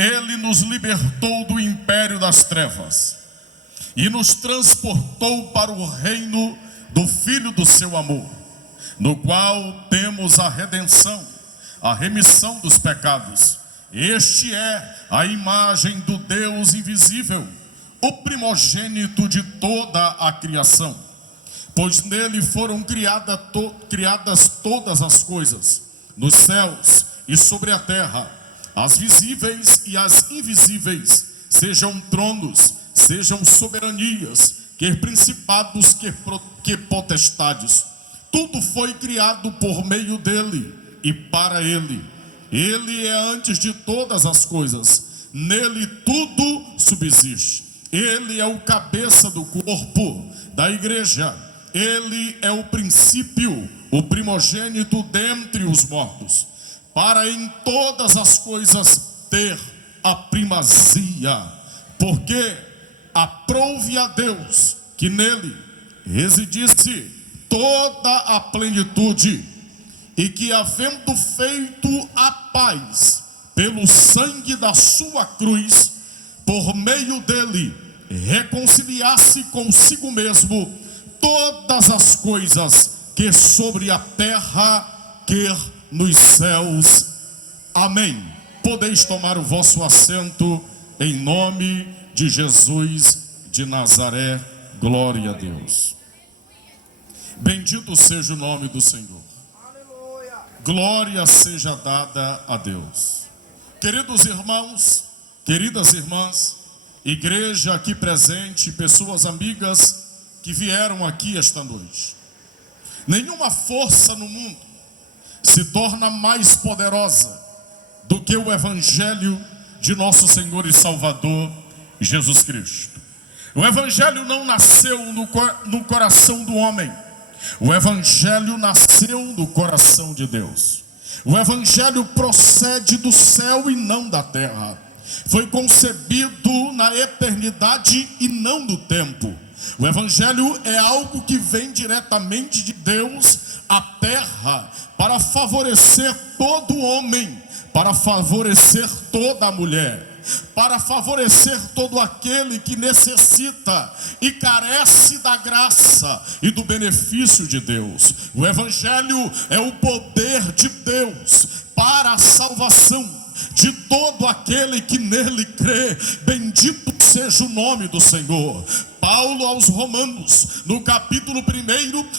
Ele nos libertou do império das trevas e nos transportou para o reino do Filho do seu amor, no qual temos a redenção, a remissão dos pecados. Este é a imagem do Deus invisível, o primogênito de toda a criação, pois nele foram criadas todas as coisas, nos céus e sobre a terra, as visíveis e as invisíveis, sejam tronos, sejam soberanias, quer principados, quer potestades. Tudo foi criado por meio dele e para ele. Ele é antes de todas as coisas, nele tudo subsiste. Ele é o cabeça do corpo, da igreja. Ele é o princípio, o primogênito dentre os mortos, para em todas as coisas ter a primazia, porque aprouve a Deus que nele residisse toda a plenitude, e que havendo feito a paz pelo sangue da sua cruz, por meio dele reconciliasse consigo mesmo todas as coisas, que sobre a terra, quer nos céus. Amém. Podeis tomar o vosso assento, em nome de Jesus de Nazaré. Glória a Deus. Bendito seja o nome do Senhor. Glória seja dada a Deus. Queridos irmãos, queridas irmãs, igreja aqui presente, pessoas amigas que vieram aqui esta noite, nenhuma força no mundo se torna mais poderosa do que o Evangelho de nosso Senhor e Salvador Jesus Cristo. O Evangelho não nasceu no coração do homem. O Evangelho nasceu do coração de Deus. O Evangelho procede do céu e não da terra. Foi concebido na eternidade e não no tempo. O Evangelho é algo que vem diretamente de Deus à terra para favorecer todo homem, para favorecer toda a mulher, para favorecer todo aquele que necessita e carece da graça e do benefício de Deus. O Evangelho é o poder de Deus para a salvação de todo aquele que nele crê. Bendito seja o nome do Senhor. Paulo aos Romanos, no capítulo 1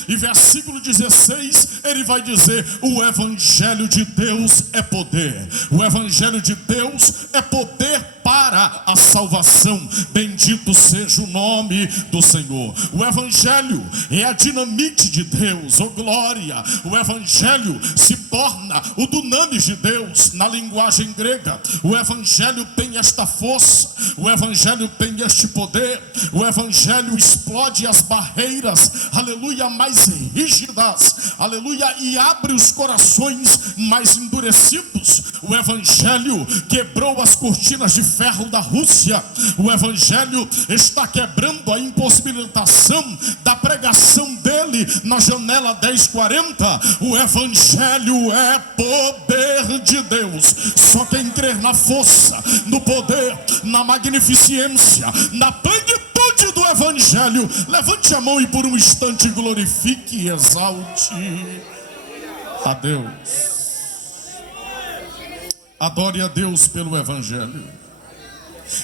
e versículo 16, ele vai dizer: o Evangelho de Deus é poder. O Evangelho de Deus é poder para a salvação. Bendito seja o nome do Senhor. O Evangelho é a dinamite de Deus, oh glória. O Evangelho se torna o dunamis de Deus na linguagem grega. O Evangelho tem esta força, o Evangelho tem este poder. O Evangelho explode as barreiras, aleluia, mais rígidas, aleluia, e abre os corações mais endurecidos. O Evangelho quebrou as cortinas de ferro da Rússia. O Evangelho está quebrando a impossibilitação da pregação dele na janela 1040. O Evangelho é poder de Deus. Só quem crer na força, no poder, na magnificência, na plenitude do Evangelho, levante a mão e por um instante glorifique e exalte a Deus. Adore a Deus pelo Evangelho.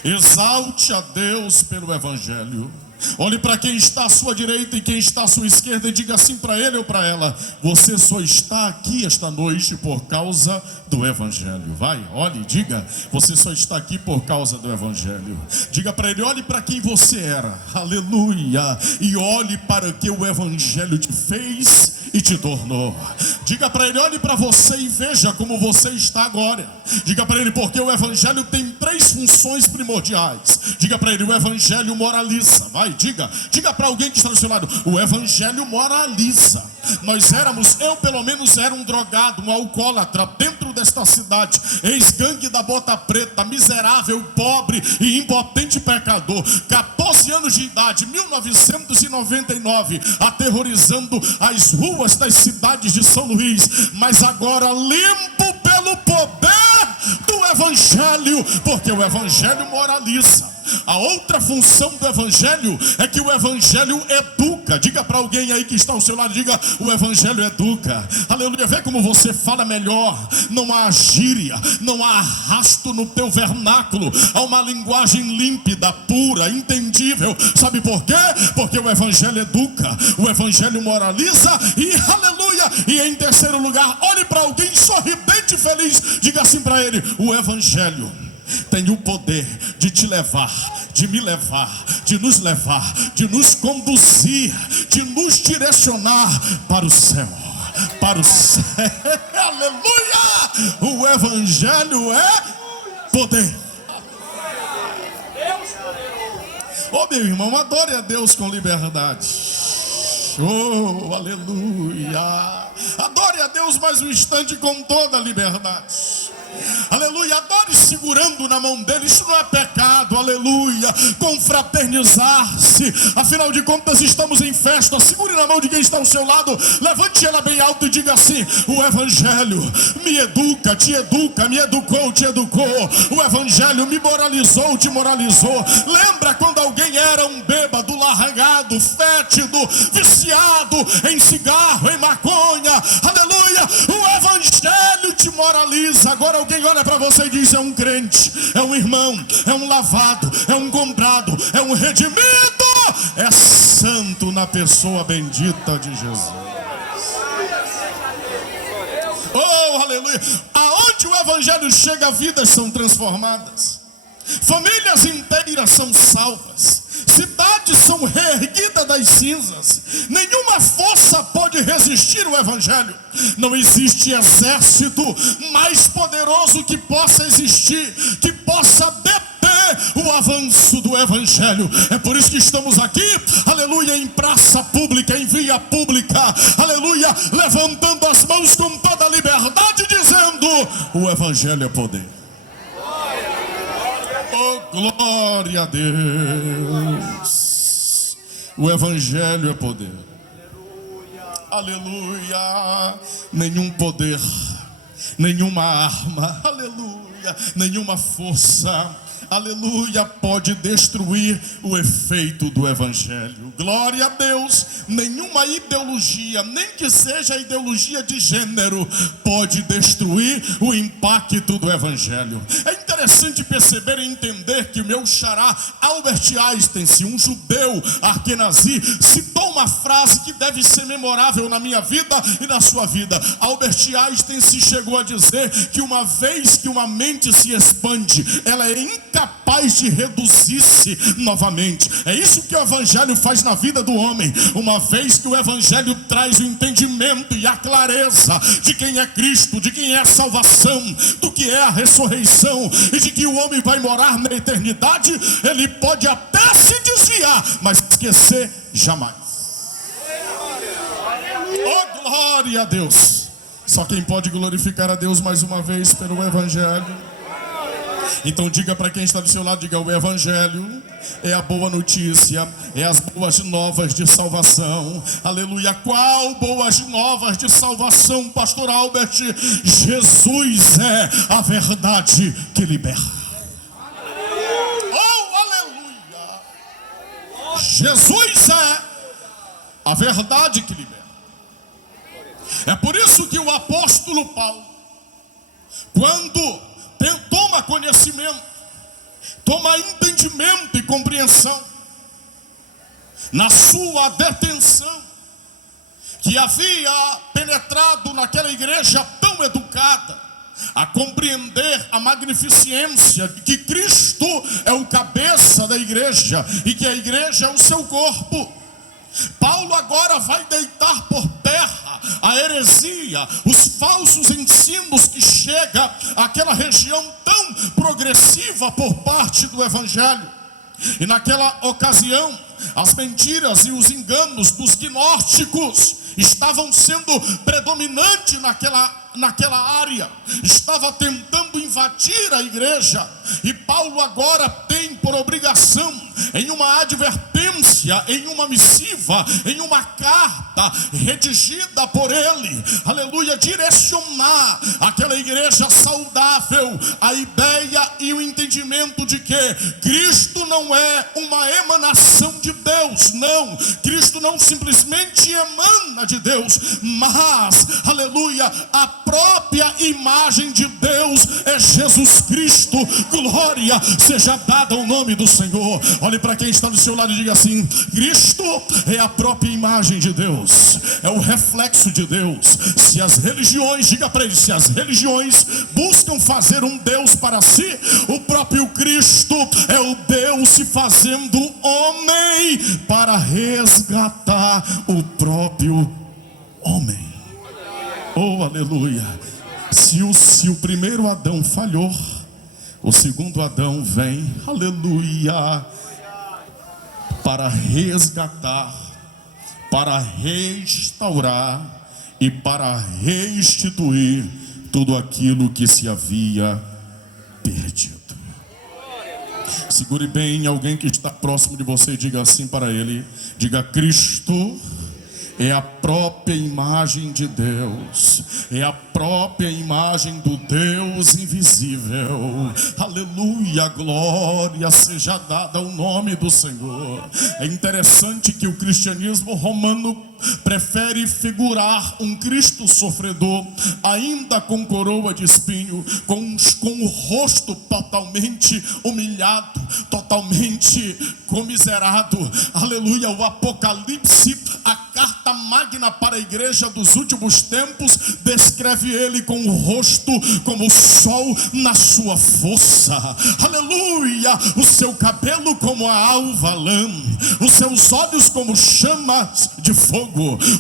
Exalte a Deus pelo Evangelho. Olhe para quem está à sua direita e quem está à sua esquerda e diga assim para ele ou para ela: você só está aqui esta noite por causa do Evangelho. Vai, olhe, diga: você só está aqui por causa do Evangelho. Diga para ele: olhe para quem você era, aleluia, e olhe para o que o Evangelho te fez e te tornou. Diga para ele: olhe para você e veja como você está agora. Diga para ele: porque o Evangelho tem 3 funções primordiais. Diga para ele: o Evangelho moraliza. Vai, diga para alguém que está do seu lado: o Evangelho moraliza. Eu pelo menos era um drogado, um alcoólatra dentro desta cidade, ex-gangue da bota preta, miserável, pobre e impotente pecador, 14 anos de idade, 1999, aterrorizando as ruas das cidades de São Luís, mas agora limpo pelo poder do Evangelho, Porque o evangelho moraliza. A outra função do evangelho é que o evangelho educa. Diga para alguém aí que está ao seu lado, diga: o evangelho educa. Aleluia. Vê como você fala melhor. Não há gíria, não há arrasto no teu vernáculo. Há uma linguagem límpida, pura, entendível. Sabe por quê? Porque o evangelho educa, o evangelho moraliza e aleluia. E em terceiro lugar, olhe para alguém sorridente e feliz, diga assim para ele: o evangelho tem o poder de te levar, de me levar, de nos levar, de nos conduzir, de nos direcionar para o céu. Para o céu. Aleluia! O evangelho é poder. Oh, meu irmão, adore a Deus com liberdade. Oh, aleluia. Adore a Deus mais um instante com toda a liberdade. Aleluia, adore segurando na mão dele. Isso não é pecado, aleluia. Confraternizar-se, afinal de contas estamos em festa. Segure na mão de quem está ao seu lado, levante ela bem alto e diga assim: o evangelho me educa, te educa, me educou, te educou. O evangelho me moralizou, te moralizou. Lembra quando alguém era um bêbado, largado, fétido, viciado em cigarro, em maconha? Aleluia, o evangelho te moraliza. Agora alguém olha para você e diz: é um crente, é um irmão, é um lavado, é um comprado, é um redimido, é santo na pessoa bendita de Jesus. Oh, aleluia. Aonde o evangelho chega, vidas são transformadas, famílias inteiras são salvas, cidades são reerguidas das cinzas. Nenhuma força pode resistir ao evangelho. Não existe exército mais poderoso que possa existir, que possa deter o avanço do evangelho. É por isso que estamos aqui, aleluia, em praça pública, em via pública, aleluia, levantando as mãos com toda a liberdade, dizendo: o evangelho é poder. Oh, glória a Deus. O evangelho é poder. Aleluia. Nenhum poder, nenhuma arma, aleluia, nenhuma força, aleluia, pode destruir o efeito do evangelho. Glória a Deus. Nenhuma ideologia, nem que seja a ideologia de gênero, pode destruir o impacto do evangelho. É interessante perceber e entender que o meu xará Albert Einstein, um judeu arquenazi, citou uma frase que deve ser memorável na minha vida e na sua vida. Albert Einstein se chegou a dizer que uma vez que uma mente se expande, ela é incapaz de reduzir-se novamente. É isso que o evangelho faz na vida do homem. Uma vez que o evangelho traz o entendimento e a clareza de quem é Cristo, de quem é a salvação, do que é a ressurreição e de que o homem vai morar na eternidade, ele pode até se desviar, mas esquecer jamais. Oh, glória a Deus. Só quem pode glorificar a Deus mais uma vez pelo evangelho. Então diga para quem está do seu lado, diga: o evangelho é a boa notícia, é as boas novas de salvação. Aleluia. Qual boas novas de salvação, pastor Albert? Jesus é a verdade que liberta. Oh, aleluia. Jesus é a verdade que liberta. É por isso que o apóstolo Paulo, quando toma conhecimento, toma entendimento e compreensão na sua detenção, que havia penetrado naquela igreja tão educada, a compreender a magnificência de que Cristo é o cabeça da igreja e que a igreja é o seu corpo. Paulo agora vai deitar por terra a heresia, os falsos ensinos que chega àquela região tão progressiva por parte do evangelho. E naquela ocasião, as mentiras e os enganos dos gnósticos estavam sendo predominantes naquela área. Estava tentando invadir a igreja. E Paulo agora tem por obrigação, em uma advertência, em uma missiva, em uma carta redigida por ele, aleluia, direcionar aquela igreja saudável a ideia e o entendimento de que Cristo não é uma emanação de Deus, não, Cristo não simplesmente emana de Deus, mas, aleluia, a própria imagem de Deus é Jesus Cristo. Glória seja dada ao nome do Senhor. Olhe para quem está do seu lado e diga assim: Cristo é a própria imagem de Deus, é o reflexo de Deus. Se as religiões, diga para ele, se as religiões buscam fazer um Deus para si, o próprio Cristo é o Deus se fazendo homem para resgatar o próprio homem. Oh, aleluia. Se o primeiro Adão falhou, o segundo Adão vem, aleluia, para resgatar, para restaurar e para restituir tudo aquilo que se havia perdido. Segure bem alguém que está próximo de você e diga assim para ele, diga: Cristo é a própria imagem de Deus, é a própria imagem do Deus invisível. Aleluia, glória seja dada ao nome do Senhor. É interessante que o cristianismo romano prefere figurar um Cristo sofredor, ainda com coroa de espinho, com o rosto totalmente humilhado, totalmente comiserado. Aleluia, o Apocalipse, a carta magna para a igreja dos últimos tempos, descreve ele com o rosto como o sol na sua força. Aleluia, o seu cabelo como a alva lã, os seus olhos como chamas de fogo,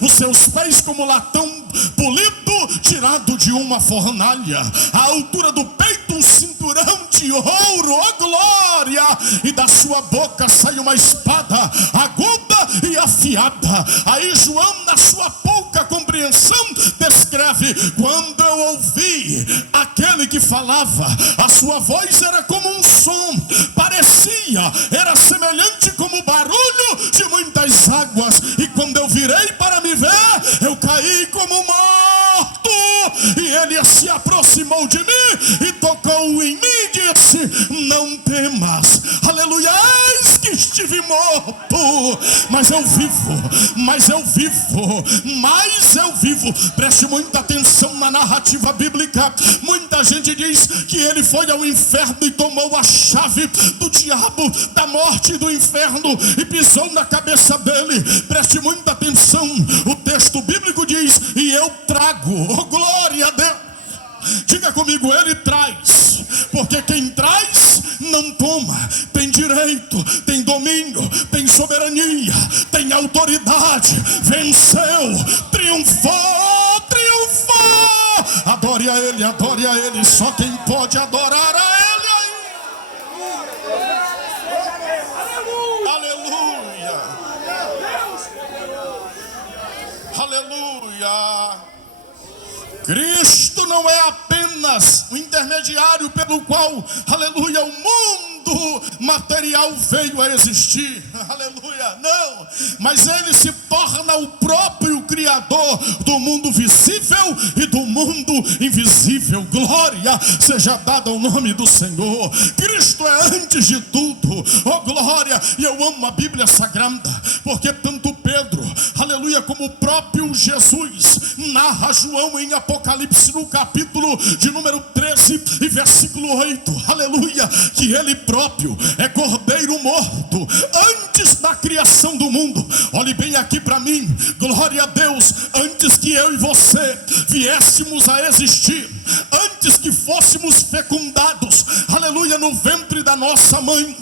os seus pés como latão polido tirado de uma fornalha, a altura do peito um cinturão de ouro, ó glória, e da sua boca sai uma espada aguda e afiada. Aí João, na sua pouca compreensão, descreve: quando eu ouvi aquele que falava, a sua voz era como um som, era semelhante como o barulho de muitas águas, e quando eu virei para me ver, eu caí como morto, e ele se aproximou de mim e tocou em mim e disse: não temas, aleluia, eis que estive morto, mas eu vivo. Preste muita atenção na narrativa bíblica. Muita gente diz que ele foi ao inferno e tomou a chave do diabo, da morte e do inferno, e pisou na cabeça dele. Preste muita atenção, o texto bíblico diz: e eu trago, oh glória a Deus. Diga comigo, ele traz, porque quem traz não toma, tem direito, tem domínio, tem soberania, tem autoridade, venceu, triunfou. Adore a ele, só quem pode adorar a ele aí. Aleluia, aleluia. Cristo não é apenas o intermediário pelo qual, aleluia, o mundo material veio a existir, aleluia, não, mas ele se torna o próprio Criador do mundo visível e do mundo invisível. Glória seja dada ao nome do Senhor. Cristo é antes de tudo, oh glória. E eu amo a Bíblia Sagrada, porque tanto Pedro, aleluia, como o próprio Jesus narra João em Apocalipse, no capítulo de número 13 e versículo 8, aleluia, que ele próprio é cordeiro morto antes da criação do mundo. Olhe bem aqui para mim, glória a Deus, antes que eu e você viéssemos a existir, antes que fôssemos fecundados, aleluia, no ventre da nossa mãe,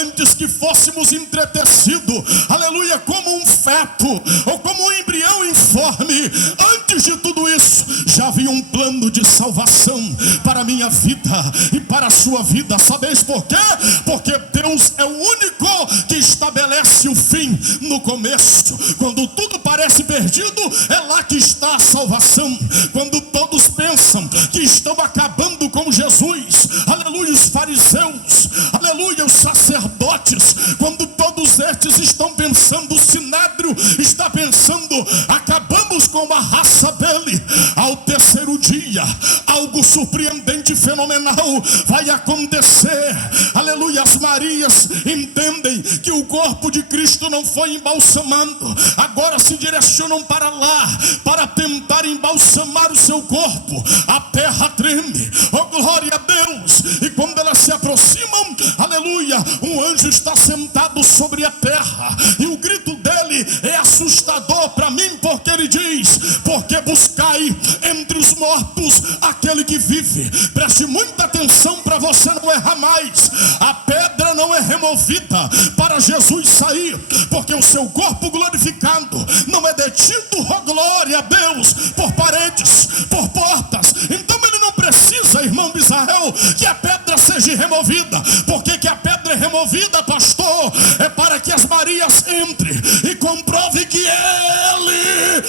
antes que fôssemos entretecidos, aleluia, como um feto ou como um embrião informe, antes de tudo isso já havia um plano de salvação para a minha vida e para a sua vida. Sabeis por quê? Porque Deus é o único que estabelece o fim no começo. Quando tudo parece perdido, é lá que está a salvação. Quando todos pensam que estão acabando com Jesus, aleluia, os fariseus, aleluia, os sacerdotes, quando todos estes estão pensando, o sinédrio está pensando, acabamos com a raça dele, ao terceiro dia, algo surpreendente, fenomenal vai acontecer, aleluia. As Marias entendem que o corpo de Cristo não foi embalsamado, agora se direcionam para lá, para tentar embalsamar o seu corpo. A terra treme, oh glória a Deus, e quando elas se aproximam, aleluia, um anjo está sentado sobre a terra, e o grito dele é assustador para mim, porque ele diz: porque buscai entre os mortos aquele que vive. Preste muita atenção para você não errar mais. A pedra não é removida para Jesus sair, porque o seu corpo glorificado não é detido, oh glória a Deus, por paredes, por portas. Então ele não precisa, irmão de Israel, que a pedra seja removida. Por que a pedra é removida, pastor? É para que as Marias entrem e comprovem que ele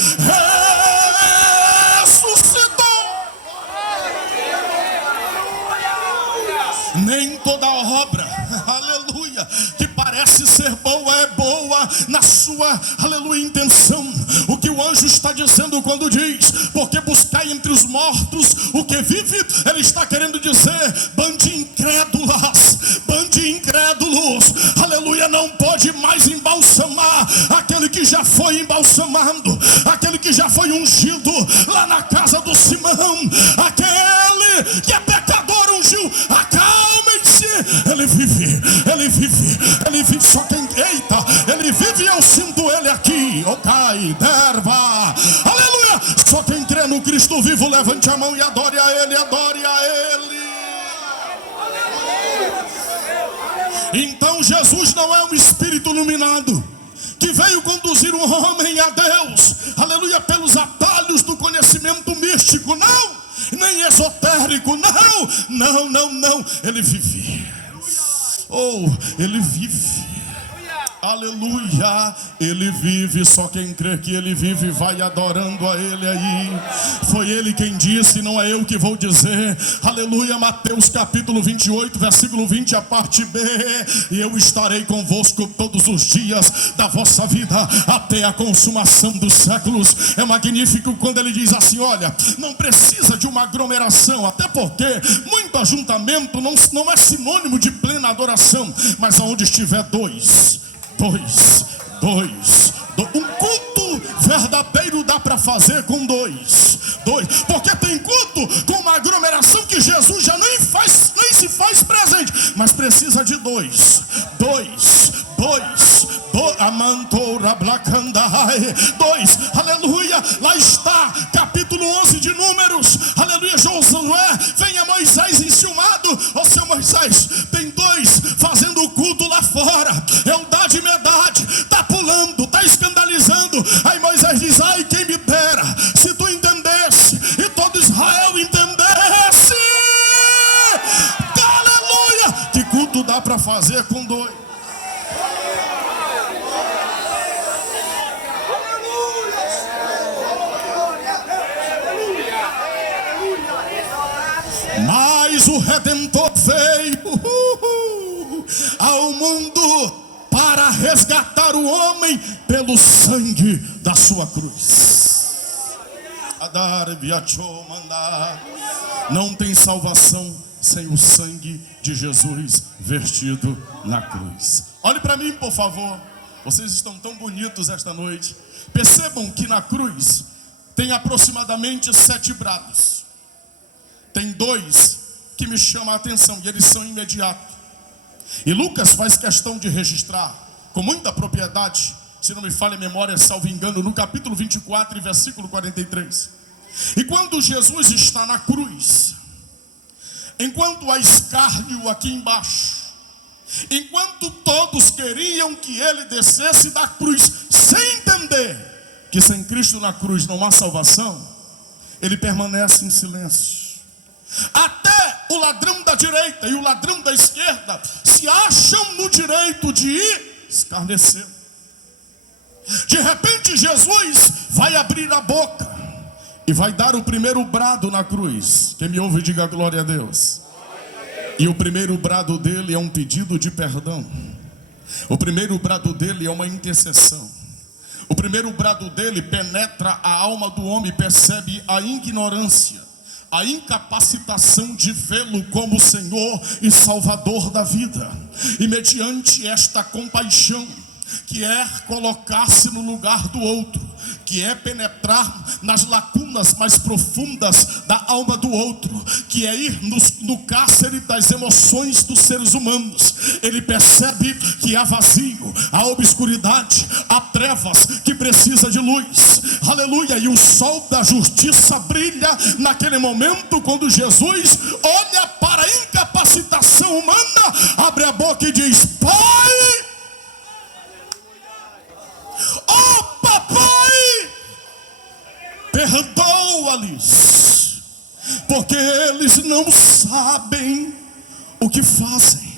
ressuscitou. Nem toda obra, aleluia, que parece ser boa é boa na sua, aleluia, intenção. O que o anjo está dizendo quando diz: porque buscai entre os mortos o que vive, ele está querendo dizer: bande incrédulas, bande incrédulos, aleluia, não pode mais embalsamar aquele que já foi embalsamado, aquele que já foi ungido lá na casa do Simão, aquele que é pecador ungiu. Acalmem-se, ele vive, ele vive, ele vive. Só quem, eita, ele vive, eu sinto ele aqui, ok, derva, aleluia. Só quem crê no Cristo vivo, levante a mão e adore a ele, adore a ele. Então Jesus não é um espírito iluminado que veio conduzir um homem a Deus, aleluia, pelos atalhos do conhecimento místico, não, nem esotérico, não, ele vive, oh, ele vive, aleluia, ele vive. Só quem crê que ele vive vai adorando a ele aí. Foi ele quem disse, não é eu que vou dizer, aleluia. Mateus capítulo 28, versículo 20, a parte B: e eu estarei convosco todos os dias da vossa vida, até a consumação dos séculos. É magnífico quando ele diz assim: olha, não precisa de uma aglomeração, até porque muito ajuntamento não é sinônimo de plena adoração, mas aonde estiver dois, um culto verdadeiro dá para fazer com dois, porque tem culto com uma aglomeração que Jesus já nem se faz presente, mas precisa de dois, amantora blacandai, dois, aleluia. Lá está, capítulo 11 de Números, aleluia. Josué vem a Moisés enciumado: ó seu Moisés, tem dois fazendo culto lá fora, Eldade e Medade, tá pulando, tá escandalizando. Aí Moisés diz: ai, quem me dera se tu entendesse e todo Israel entendesse, aleluia, que culto dá para fazer com dois. Mas o Redentor veio ao mundo para resgatar o homem pelo sangue da sua cruz. Não tem salvação sem o sangue de Jesus vertido na cruz. Olhe para mim, por favor. Vocês estão tão bonitos esta noite. Percebam que na cruz tem aproximadamente 7 brados. Tem 2 que me chamam a atenção e eles são imediatos. E Lucas faz questão de registrar com muita propriedade, se não me falha a memória, salvo engano, no capítulo 24 e versículo 43. E quando Jesus está na cruz, enquanto há escárnio aqui embaixo, enquanto todos queriam que ele descesse da cruz, sem entender que sem Cristo na cruz não há salvação, ele permanece em silêncio. Até o ladrão da direita e o ladrão da esquerda se acham no direito de escarnecer. De repente Jesus vai abrir a boca e vai dar o primeiro brado na cruz. Quem me ouve, diga glória a Deus. E o primeiro brado dele é um pedido de perdão. O primeiro brado dele é uma intercessão. O primeiro brado dele penetra a alma do homem e percebe a ignorância, a incapacitação de vê-lo como Senhor e Salvador da vida. E mediante esta compaixão, que é colocar-se no lugar do outro, que é penetrar nas lacunas mais profundas da alma do outro, que é ir no cárcere das emoções dos seres humanos, ele percebe que há vazio, há obscuridade, há trevas que precisa de luz, aleluia, e o sol da justiça brilha naquele momento, quando Jesus olha para a incapacitação humana, abre a boca e diz: Pai, oh papai, perdoa-lhes, porque eles não sabem o que fazem.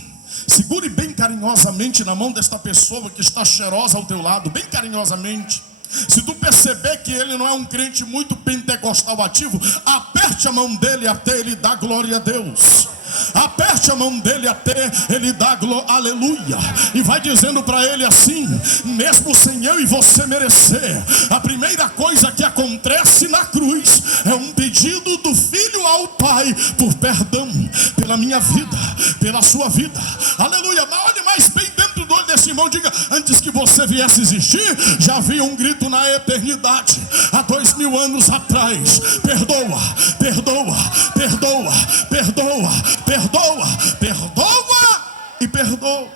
Segure bem carinhosamente na mão desta pessoa que está cheirosa ao teu lado, bem carinhosamente. Se tu perceber que ele não é um crente muito pentecostal ativo, aperte a mão dele até ele dar glória a Deus. Aperte a mão dele até ele dar glória, aleluia. E vai dizendo para ele assim: mesmo sem eu e você merecer, a primeira coisa que acontece na cruz é um pedido do filho ao pai por perdão, pela minha vida, pela sua vida, aleluia. Mas olhe mais bem dentro do olho desse irmão, diga: antes que você viesse existir, já havia um grito na eternidade, há 2000 anos atrás: perdoa, perdoa, perdoa, perdoa, perdoa, perdoa e perdoa.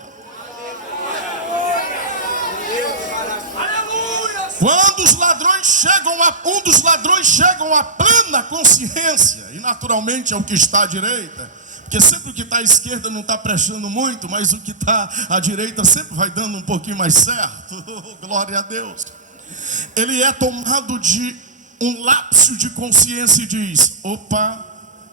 Quando os ladrões chegam um dos ladrões chegam à plena consciência, e naturalmente é o que está à direita, porque sempre o que está à esquerda não está prestando muito, mas o que está à direita sempre vai dando um pouquinho mais certo. Glória a Deus. Ele é tomado de um lapso de consciência e diz: opa,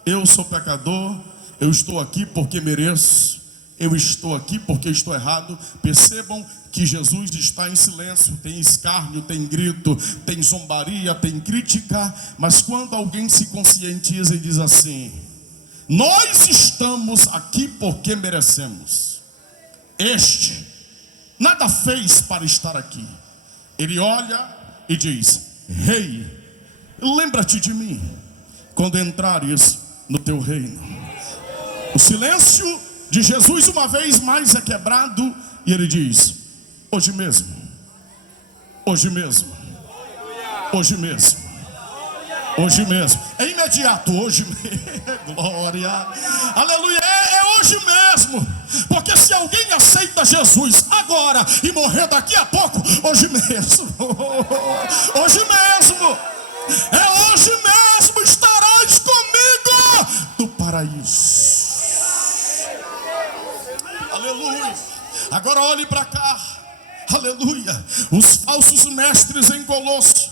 eu sou pecador, eu estou aqui porque mereço, eu estou aqui porque estou errado. Percebam que Jesus está em silêncio. Tem escárnio, tem grito, tem zombaria, tem crítica. Mas quando alguém se conscientiza e diz assim: nós estamos aqui porque merecemos, este nada fez para estar aqui, ele olha e diz: Rei, lembra-te de mim quando entrares no teu reino. O silêncio de Jesus uma vez mais é quebrado e ele diz: hoje mesmo, hoje mesmo, hoje mesmo, hoje mesmo. É imediato, hoje mesmo. Glória, aleluia, é hoje mesmo. Porque se alguém aceita Jesus agora e morrer daqui a pouco, hoje mesmo, hoje mesmo, é hoje mesmo estarás comigo no paraíso. Aleluia. Agora olhe para cá. Aleluia. Os falsos mestres em Colossos,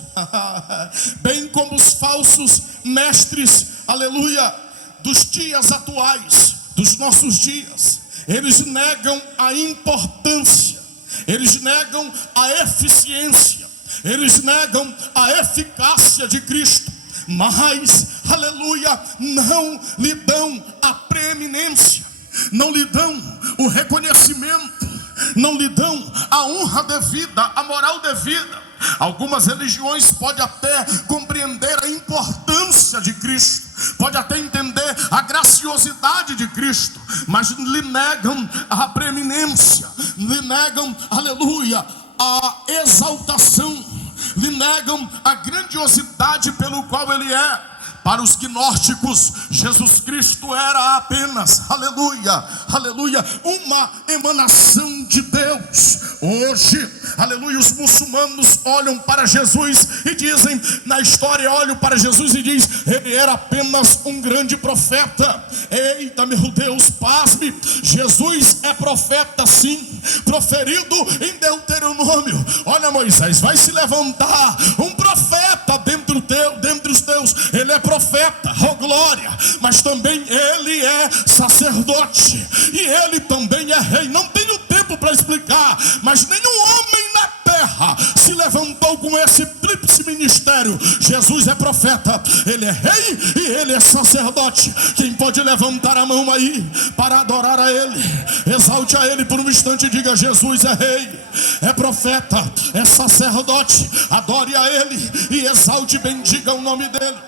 bem como os falsos mestres, aleluia, dos dias atuais, dos nossos dias, eles negam a importância, eles negam a eficiência, eles negam a eficácia de Cristo, mas, aleluia, não lhe dão a preeminência, não lhe dão o reconhecimento, não lhe dão a honra devida, a moral devida. Algumas religiões podem até compreender a importância de Cristo, pode até entender a graciosidade de Cristo, mas lhe negam a preeminência, lhe negam, aleluia, a exaltação, lhe negam a grandiosidade pelo qual ele é. Para os gnósticos, Jesus Cristo era apenas, aleluia, aleluia, uma emanação de Deus. Hoje, aleluia, os muçulmanos olham para Jesus e dizem, na história olham para Jesus e dizem: ele era apenas um grande profeta. Eita, meu Deus, pasme, Jesus é profeta sim, proferido em Deuteronômio. Olha, Moisés, vai se levantar um profeta dentre os teus, ele é profeta, oh glória, mas também ele é sacerdote, e ele também é rei. Não tenho tempo para explicar, mas nenhum homem na terra se levantou com esse tríplice ministério. ministério. Jesus é profeta, ele é rei e ele é sacerdote. Quem pode levantar a mão aí para adorar a ele? Exalte a ele por um instante e diga: Jesus é rei, é profeta, é sacerdote. Adore a ele e exalte e bendiga o nome dele.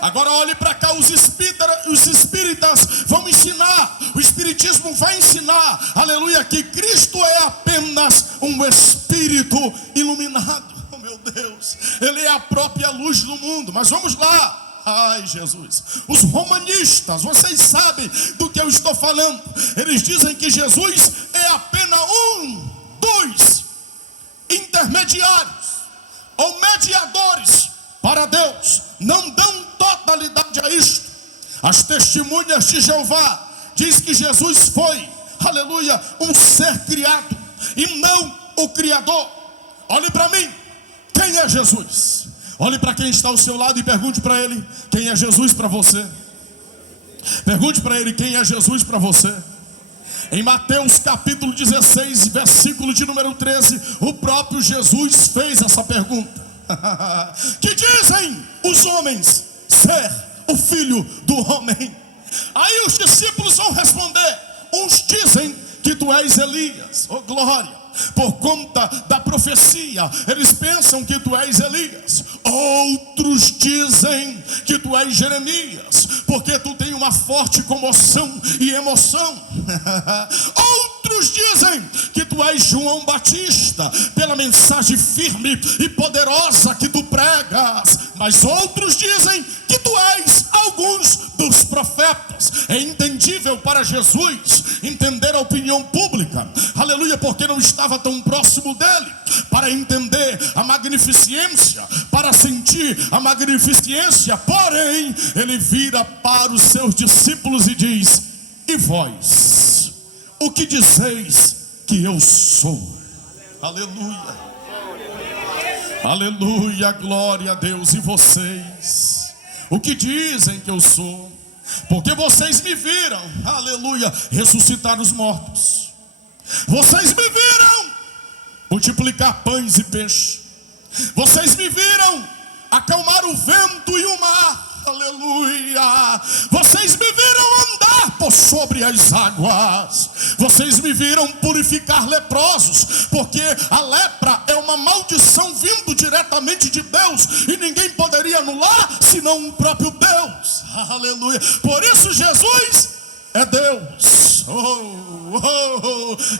Agora olhe para cá, os espíritas vão ensinar, o espiritismo vai ensinar, aleluia, que Cristo é apenas um espírito iluminado. Oh meu Deus, ele é a própria luz do mundo. Mas vamos lá, ai Jesus, os romanistas, vocês sabem do que eu estou falando. Eles dizem que Jesus é apenas um dos intermediários ou mediadores para Deus. Não dão totalidade a isto. As testemunhas de Jeová diz que Jesus foi, aleluia, um ser criado e não o Criador. Olhe para mim, quem é Jesus? Olhe para quem está ao seu lado e pergunte para ele: quem é Jesus para você? Pergunte para ele: quem é Jesus para você? Em Mateus capítulo 16, versículo de número 13, o próprio Jesus fez essa pergunta: que dizem os homens ser o filho do homem? Aí os discípulos vão responder: uns dizem que tu és Elias. Oh glória! Por conta da profecia, eles pensam que tu és Elias. Outros dizem que tu és Jeremias, porque tu tem uma forte comoção e emoção. Outros dizem que tu és João Batista, pela mensagem firme e poderosa que tu pregas. Mas outros dizem que tu és alguns dos profetas. É entendível para Jesus entender a opinião pública, aleluia, porque não estava tão próximo dele para entender a magnificência, para sentir a magnificência. Porém, ele vira para os seus discípulos e diz: e vós, o que dizeis que eu sou? Aleluia, aleluia, glória a Deus. E vocês, o que dizem que eu sou? Porque vocês me viram, aleluia, ressuscitar os mortos. Vocês me viram multiplicar pães e peixes. Vocês me viram acalmar o vento e o mar, aleluia. Vocês me viram andar por sobre as águas. Vocês me viram purificar leprosos, porque a lepra é uma maldição vindo diretamente de Deus, e ninguém poderia anular senão o próprio Deus, aleluia. Por isso Jesus é Deus.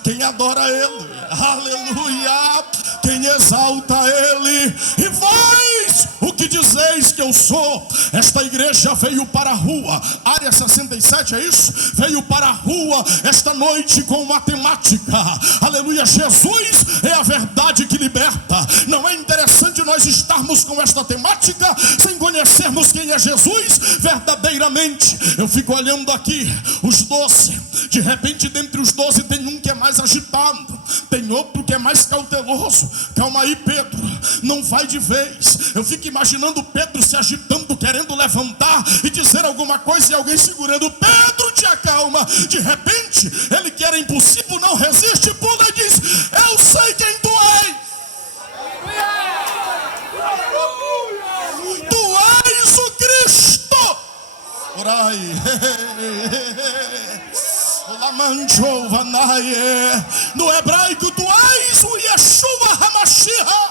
Quem adora Ele, aleluia, quem exalta Ele. E vós, o que dizeis que eu sou? Esta igreja veio para a rua, área 67, é isso? Veio para a rua esta noite com uma temática, aleluia. Jesus é a verdade que liberta. Não é interessante nós estarmos com esta temática sem conhecermos quem é Jesus verdadeiramente? Eu fico olhando aqui os 12, de repente dentre os 12 tem um que é mais agitado, tem outro que é mais cauteloso. Calma aí, Pedro, não vai de vez. Eu fico imaginando Pedro se agitando, querendo levantar e dizer alguma coisa, e alguém segurando: Pedro, te acalma. De repente ele que era impossível, não resiste, pula e diz: eu sei quem tu és. Tu és o Cristo. Orai. No hebraico, tu és o Yeshua HaMashiach,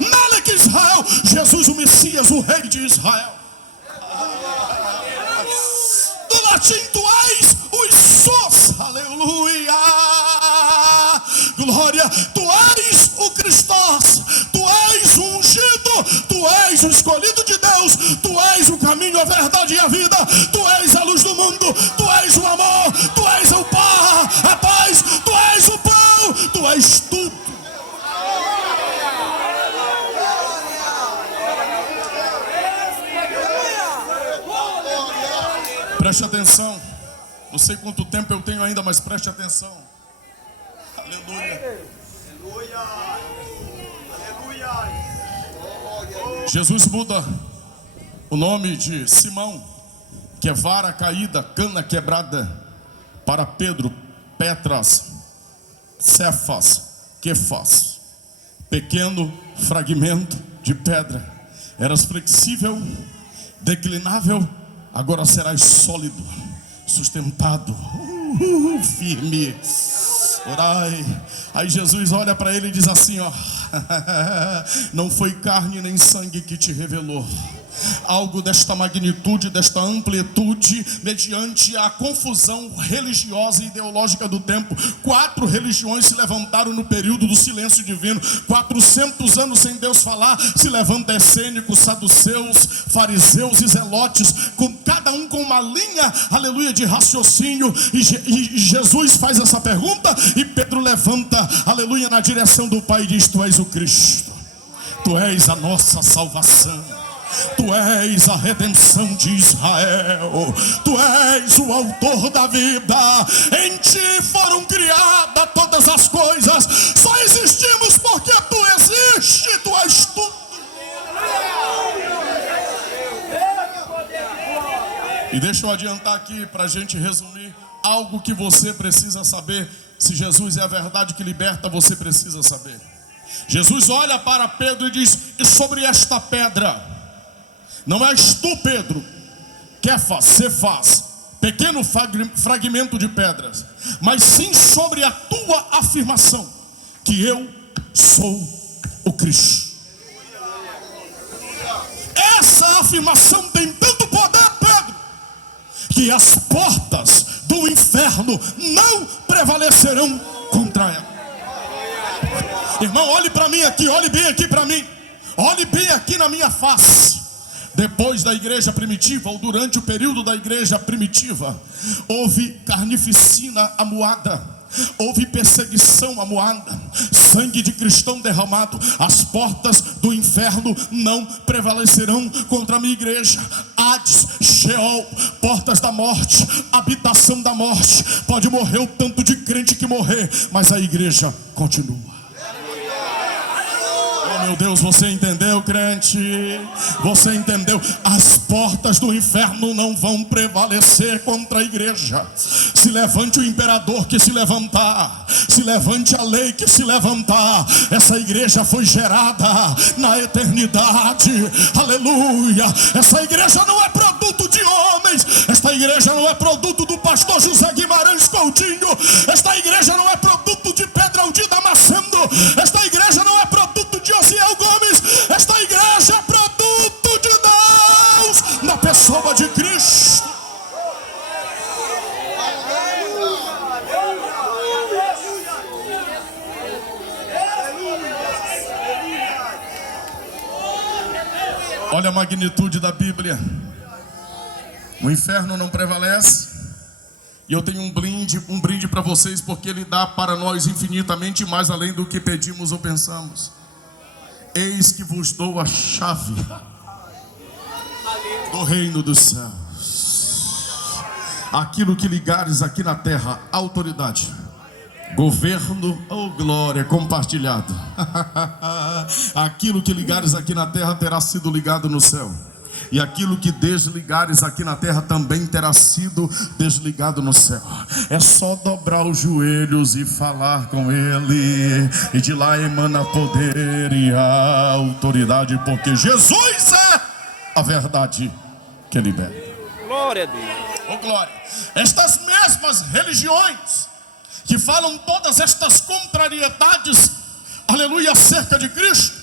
Melech Israel, Jesus o Messias, o Rei de Israel. No latim, tu és o Isus, aleluia, glória. Tu és o Christos, tu és o ungido, tu és o escolhido de Deus, tu és o caminho, a verdade e a vida, tu és a luz do mundo, tu és o amor, tu és a paz, tu és o pão, tu és tudo. Preste atenção. Não sei quanto tempo eu tenho ainda, mas preste atenção. Aleluia. Jesus muda o nome de Simão, que é vara caída, cana quebrada, para Pedro, Petras, Cefas, Quefas. pequeno fragmento de pedra, eras flexível, declinável, agora serás sólido, sustentado, firme. Orai. Aí Jesus olha para ele e diz assim, ó: não foi carne nem sangue que te revelou algo desta magnitude, desta amplitude, mediante a confusão religiosa e ideológica do tempo. 4 religiões se levantaram no período do silêncio divino. 400 anos sem Deus falar, se levantam essênicos, saduceus, fariseus e zelotes, com cada um com uma linha, aleluia, de raciocínio. E Jesus faz essa pergunta e Pedro levanta, aleluia, na direção do Pai e diz: tu és o Cristo, tu és a nossa salvação, tu és a redenção de Israel, tu és o autor da vida, em ti foram criadas todas as coisas, só existimos porque tu existes, tu és tudo. E deixa eu adiantar aqui para a gente resumir algo que você precisa saber. Se Jesus é a verdade que liberta, você precisa saber. Jesus olha para Pedro e diz: e sobre esta pedra, não és tu, Pedro, Kefas, Cefas, pequeno fragmento de pedras, mas sim sobre a tua afirmação, que eu sou o Cristo. Essa afirmação tem tanto poder, Pedro, que as portas do inferno não prevalecerão contra ela. Irmão, olhe para mim aqui, olhe bem aqui para mim, olhe bem aqui na minha face. Depois da igreja primitiva, ou durante o período da igreja primitiva, houve carnificina amuada, houve perseguição amuada, sangue de cristão derramado. As portas do inferno não prevalecerão contra a minha igreja. Hades, Sheol, portas da morte, habitação da morte. Pode morrer o tanto de crente que morrer, mas a igreja continua. Meu Deus, você entendeu, crente? Você entendeu? As portas do inferno não vão prevalecer contra a igreja. Se levante o imperador que se levantar, se levante a lei que se levantar, essa igreja foi gerada na eternidade. Aleluia. Essa igreja não é produto de homens. Esta igreja não é produto do pastor José Guimarães Coutinho. Esta igreja não é produto de Pedro Aldir Damasceno. Esta igreja não é produto de Osiel Gomes. Esta igreja é produto de Deus na pessoa de Cristo. Olha a magnitude da Bíblia. O inferno não prevalece. E eu tenho um brinde para vocês, porque ele dá para nós infinitamente mais além do que pedimos ou pensamos. Eis que vos dou a chave do reino dos céus. Aquilo que ligares aqui na terra, autoridade, governo, oh glória, compartilhado. Aquilo que ligares aqui na terra terá sido ligado no céu. E aquilo que desligares aqui na terra também terá sido desligado no céu. É só dobrar os joelhos e falar com Ele, e de lá emana poder e a autoridade, porque Jesus é a verdade que liberta. Glória a Deus. Oh glória. Estas mesmas religiões que falam todas estas contrariedades, aleluia, acerca de Cristo,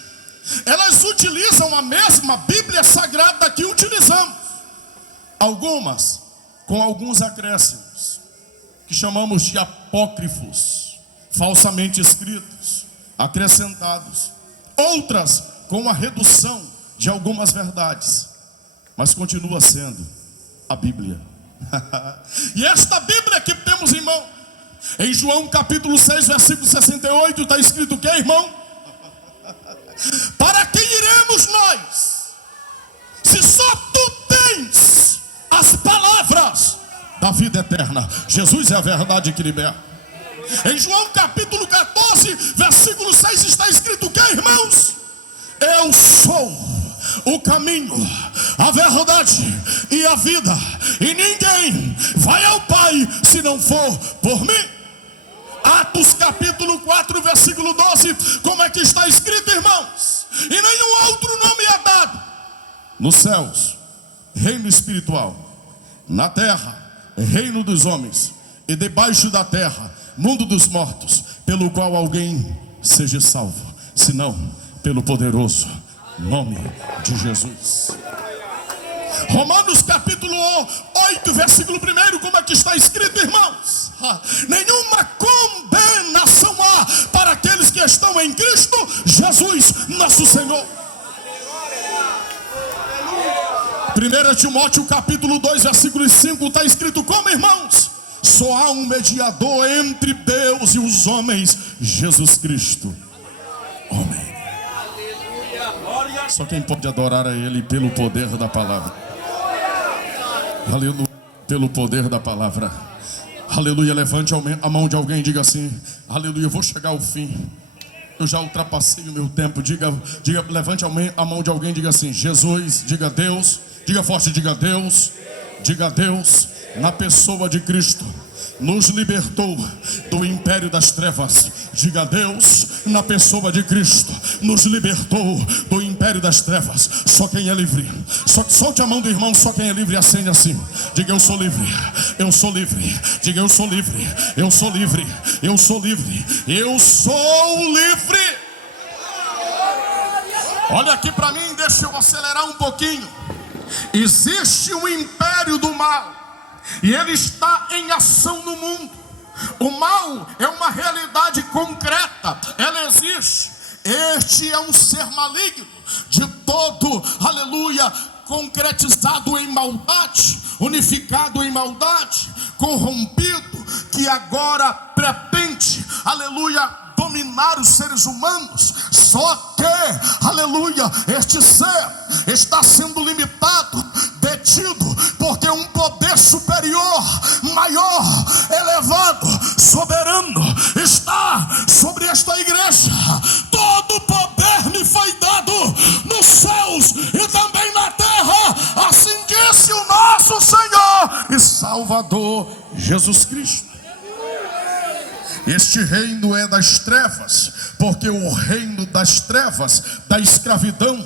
elas utilizam a mesma Bíblia Sagrada que utilizamos. Algumas com alguns acréscimos, que chamamos de apócrifos, falsamente escritos, acrescentados. Outras com a redução de algumas verdades, mas continua sendo a Bíblia. E esta Bíblia que temos em mão, em João capítulo 6, versículo 68, está escrito o que, irmão? Para quem iremos nós, se só tu tens as palavras da vida eterna? Jesus é a verdade que liberta. Em João capítulo 14, versículo 6 está escrito o que, irmãos? Eu sou o caminho, a verdade e a vida, e ninguém vai ao Pai se não for por mim. Atos capítulo 4, versículo versículo 12, como é que está escrito, irmãos? E nenhum outro nome é dado nos céus, reino espiritual, na terra, reino dos homens, e debaixo da terra, mundo dos mortos, pelo qual alguém seja salvo, senão pelo poderoso nome de Jesus. Romanos capítulo 8, versículo 1, como é que está escrito, irmãos? Nenhuma condenação há para aqueles que estão em Cristo Jesus, nosso Senhor. 1 Timóteo capítulo 2, versículo 5, está escrito como, irmãos? Só há um mediador entre Deus e os homens, Jesus Cristo, homem. Só quem pode adorar a Ele pelo poder da palavra. Aleluia, pelo poder da palavra. Aleluia, levante a mão de alguém e diga assim: aleluia, eu vou chegar ao fim. Eu já ultrapassei o meu tempo. Diga, levante a mão de alguém e diga assim: Jesus, diga Deus, diga forte, diga Deus, na pessoa de Cristo, nos libertou do império das trevas. Diga Deus, na pessoa de Cristo, nos libertou do império das trevas. Só quem é livre, solte a mão do irmão, só quem é livre, acende assim. Diga eu sou livre, eu sou livre. Diga eu sou livre, eu sou livre, eu sou livre, eu sou livre. Olha aqui para mim, deixa eu acelerar um pouquinho. Existe um império do mal e ele está em ação no mundo. O mal é uma realidade concreta, ela existe. Este é um ser maligno, de todo, aleluia, concretizado em maldade, unificado em maldade, corrompido, que agora pretende, aleluia, dominar os seres humanos. Só que, aleluia, este ser está sendo limitado, detido, porque um poder superior, maior, elevado, soberano, está sobre esta igreja. Todo poder me foi dado nos céus e também na terra, assim disse o nosso Senhor e Salvador Jesus Cristo. Este reino é das trevas, porque o reino das trevas, da escravidão,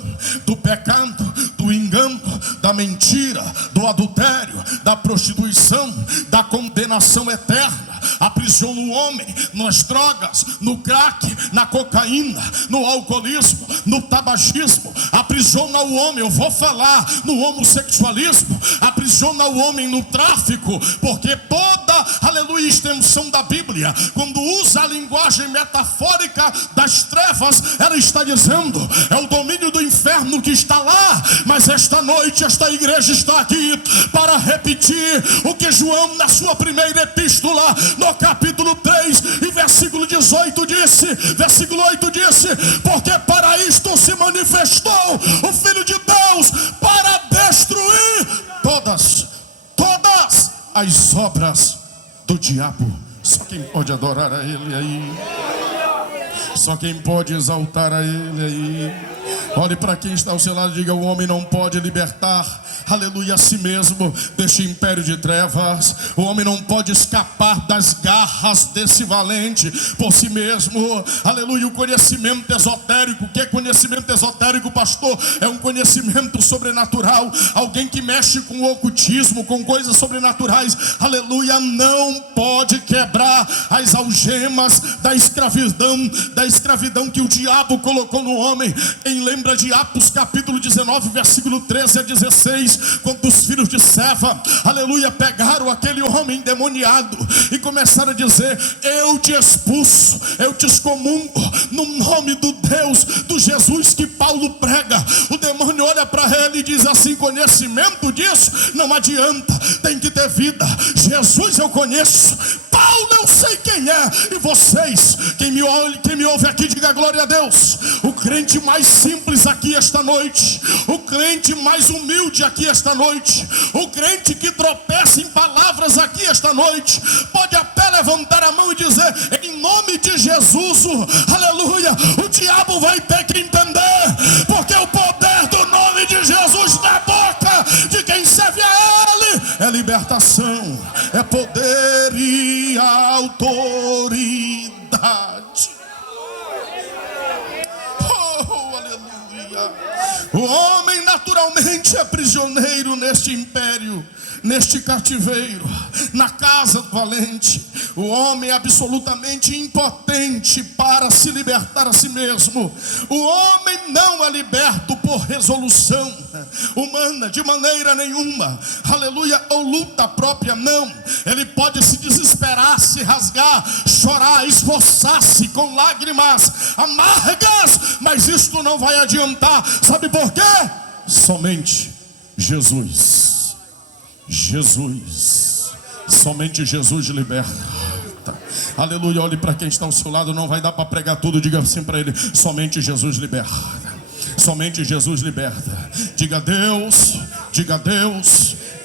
do pecado, do engano, da mentira, do adultério, da prostituição, da condenação eterna, aprisiona o homem nas drogas, no crack, na cocaína, no alcoolismo, no tabagismo, aprisiona o homem, eu vou falar, no homossexualismo, aprisiona o homem no tráfico, porque toda, aleluia, extensão da Bíblia, quando usa a linguagem metafórica das trevas, ela está dizendo, é o domínio do inferno que está lá, mas esta noite esta igreja está aqui para repetir o que João na sua primeira epístola, no capítulo 3 e versículo 18 disse, versículo 8 disse, porque para isto se manifestou o Filho de Deus, para destruir todas as obras do diabo. Só quem pode adorar a Ele aí, só quem pode exaltar a Ele aí. Olhe para quem está ao seu lado e diga: o homem não pode libertar, aleluia, a si mesmo deste império de trevas. O homem não pode escapar das garras desse valente por si mesmo. Aleluia, o conhecimento esotérico. O que é conhecimento esotérico, pastor? É um conhecimento sobrenatural. Alguém que mexe com o ocultismo, com coisas sobrenaturais, aleluia, não pode quebrar as algemas da escravidão que o diabo colocou no homem. Lembra de Atos capítulo 19, versículo 13 a 16, quando os filhos de Seva, aleluia, pegaram aquele homem endemoniado e começaram a dizer: eu te expulso, eu te excomungo no nome do Deus, do Jesus que Paulo prega. O demônio olha para ele e diz assim: conhecimento disso não adianta, tem que ter vida. Jesus eu conheço, Paulo eu sei quem é, e vocês, quem me ouve aqui, diga glória a Deus. O crente mais simples aqui esta noite, o crente mais humilde aqui esta noite, o crente que tropeça em palavras aqui esta noite, pode até levantar a mão e dizer: em nome de Jesus, aleluia, o diabo vai ter que entender, porque o poder do nome de Jesus na boca de quem serve a Ele é libertação, é poder e autoridade. somente é prisioneiro neste império, neste cativeiro, na casa do valente. O homem é absolutamente impotente para se libertar a si mesmo. O homem não é liberto por resolução humana de maneira nenhuma, aleluia, ou luta própria, não. Ele pode se desesperar, se rasgar, chorar, esforçar-se com lágrimas amargas, mas isto não vai adiantar. Sabe por quê? Somente Jesus, somente Jesus liberta. Aleluia. Olhe para quem está ao seu lado, não vai dar para pregar tudo, diga assim para ele: somente Jesus liberta, somente Jesus liberta. Diga Deus,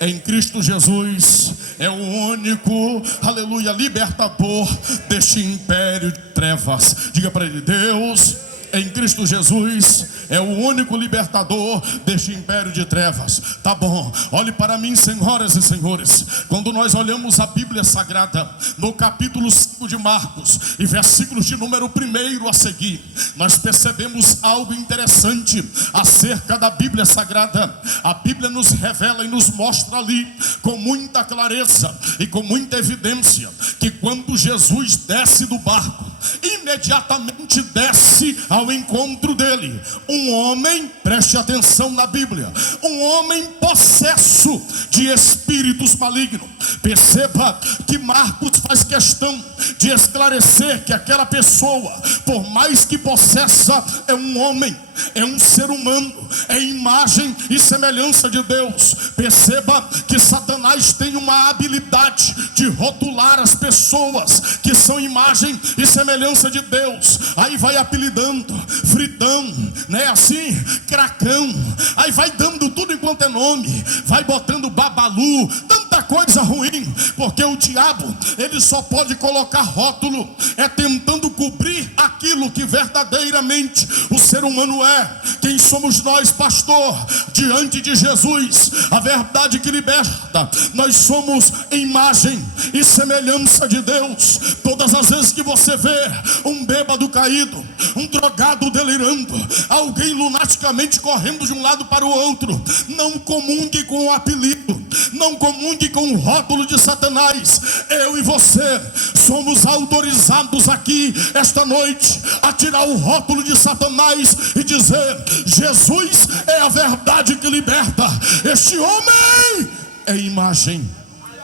em Cristo Jesus é o único, aleluia, libertador deste império de trevas. Diga para ele: Deus, em Cristo Jesus é o único libertador deste império de trevas. Tá bom, olhe para mim, senhoras e senhores. Quando nós olhamos a Bíblia Sagrada, no capítulo 5 de Marcos e versículos de número 1 a seguir, nós percebemos algo interessante acerca da Bíblia Sagrada. A Bíblia nos revela e nos mostra ali com muita clareza e com muita evidência que quando Jesus desce do barco, imediatamente desce ao encontro dele um homem, preste atenção na Bíblia, um homem possesso de espíritos malignos. Perceba que Marcos faz questão de esclarecer que aquela pessoa, por mais que possessa, é um homem, é um ser humano, é imagem e semelhança de Deus. Perceba que Satanás tem uma habilidade de rotular as pessoas que são imagem e semelhança de Deus. Aí vai apelidando, fritão, né, assim, cracão, aí vai dando tudo enquanto é nome, vai botando babalu, tanta coisa ruim, porque o diabo, ele só pode colocar rótulo, é tentando cobrir aquilo que verdadeiramente o ser humano é. Quem somos nós, pastor, diante de Jesus, a verdade que liberta? Nós somos imagem e semelhança de Deus. Todas as vezes que você vê um bêbado caído, um drogado delirando, alguém lunaticamente correndo de um lado para o outro, não comungue com o apelido, não comungue com o rótulo de Satanás. Eu e você somos autorizados aqui esta noite a tirar o rótulo de Satanás e dizer: Jesus é a verdade que liberta. Este homem é imagem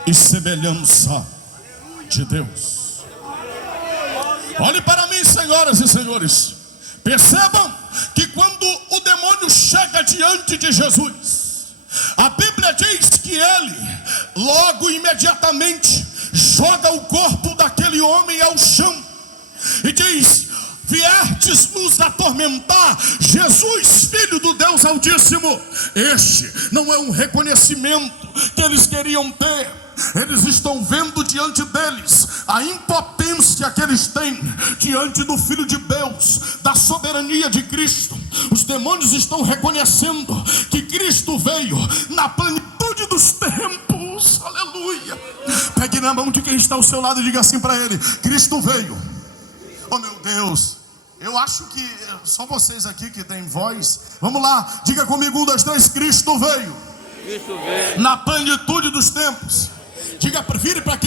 e semelhança de Deus. Olhe para mim, senhoras e senhores. Percebam que quando o demônio chega diante de Jesus, a Bíblia diz que ele logo imediatamente joga o corpo daquele homem ao chão e diz: viestes nos atormentar, Jesus, filho do Deus Altíssimo. Este não é um reconhecimento que eles queriam ter. Eles estão vendo diante deles a impotência que eles têm diante do Filho de Deus, da soberania de Cristo. Os demônios estão reconhecendo que Cristo veio na plenitude dos tempos. Aleluia. Pegue na mão de quem está ao seu lado e diga assim para ele: Cristo veio. Oh meu Deus, eu acho que só vocês aqui que têm voz. Vamos lá, diga comigo, 1, 2, 3, Cristo veio. Cristo veio Na plenitude dos tempos. Diga, vire para quem